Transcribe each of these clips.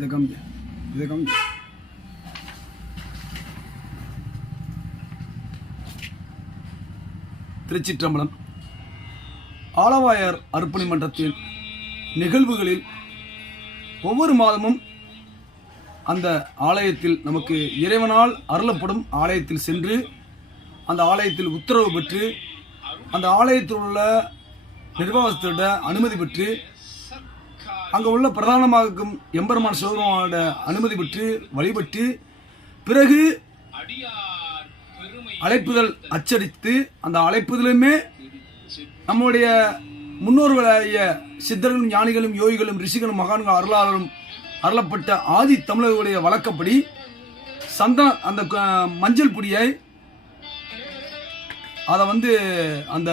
இதை காமிக்க இதை காமிக்க திருச்சிற்றம்பலம். ஆலவாயர் அர்ப்பணி மன்றத்தின் நிகழ்வுகளில் ஒவ்வொரு மாதமும் அந்த ஆலயத்தில் நமக்கு இறைவனால் அருளப்படும் ஆலயத்தில் சென்று அந்த ஆலயத்தில் உத்தரவு பெற்று அந்த ஆலயத்தில் உள்ள நிர்வாகத்திட அனுமதி பெற்று அங்கே உள்ள பிரதானமாகும் எம்பெருமான் சிவபெருமானோட அனுமதி பெற்று வழிபட்டு பிறகு அழைப்புதல் அச்சடித்து அந்த அழைப்புதலுமே நம்முடைய முன்னோர்களாகிய சித்தர்களும் ஞானிகளும் யோகிகளும் ரிஷிகளும் மகான்கள் அருளாளரும் அருளப்பட்ட ஆதி தமிழர்களுடைய வழக்கப்படி சந்தன அந்த மஞ்சள் பொடியை அதை வந்து அந்த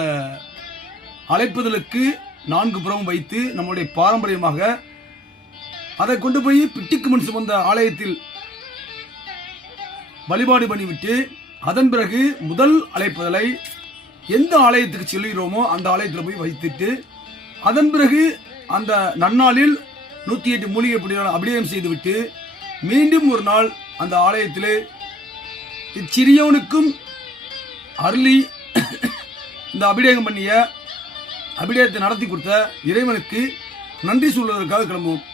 அழைப்புதலுக்கு நான்கு புறம் வைத்து நம்முடைய பாரம்பரியமாக அதை கொண்டு போய் பிட்டிக்கு மண் சுமந்த ஆலயத்தில் வழிபாடு பண்ணிவிட்டு அதன் பிறகு முதல் அழைப்புதலை எந்த ஆலயத்துக்கு செல்கிறோமோ அந்த ஆலயத்தில் போய் வைத்துட்டு அதன் பிறகு அந்த நன்னாளில் நூற்றி எட்டு மூலிகை பொடியான அபிநயம் செய்துவிட்டு மீண்டும் ஒரு நாள் அந்த ஆலயத்தில் இச்சிறியவனுக்கும் அருளி இந்த அபிடேகம் பண்ணிய அபிடேகத்தை நடத்தி கொடுத்த இறைவனுக்கு நன்றி சொல்வதற்காக கிளம்புவோம்.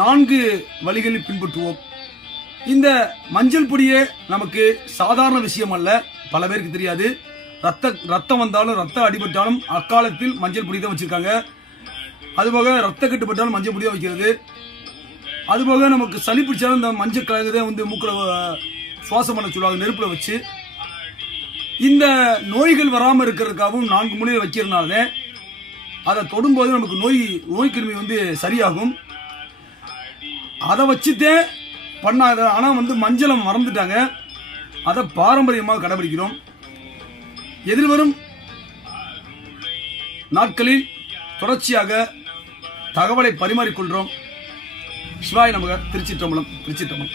நான்கு வழிகளில் பின்பற்றுவோம். இந்த மஞ்சள் பொடியே நமக்கு சாதாரண விஷயம் அல்ல பல பேருக்கு தெரியாது. ரத்த ரத்தம் வந்தாலும் ரத்தம் அடிபட்டாலும் அக்காலத்தில் மஞ்சள் பொடி தான் வச்சிருக்காங்க. அதுபோக ரத்த கட்டுப்பட்டாலும் மஞ்சள் பொடி தான் வைக்கிறது. அதுபோக நமக்கு சளி பிடிச்சாலும் இந்த மஞ்சள் கலகு வந்து மூக்கில் சுவாசம் பண்ண சொல்லுவாங்க நெருப்பில் வச்சு. இந்த நோய்கள் வராமல் இருக்கிறதுக்காகவும் நான்கு முனையை வைக்கிறதுனால அதை தொடும்போது நமக்கு நோய் நோய் கிருமி வந்து சரியாகும். அதை வச்சுட்டே பண்ணாத ஆனால் வந்து மஞ்சளை மறந்துட்டாங்க. அதை பாரம்பரியமாக கடைபிடிக்கிறோம். எதிர்வரும் நாட்களில் தொடர்ச்சியாக தகவலை பரிமாறிக்கொள்கிறோம். சிவாய் நமக திருச்சிற்றம்பலம் திருச்சிற்றம்பலம்.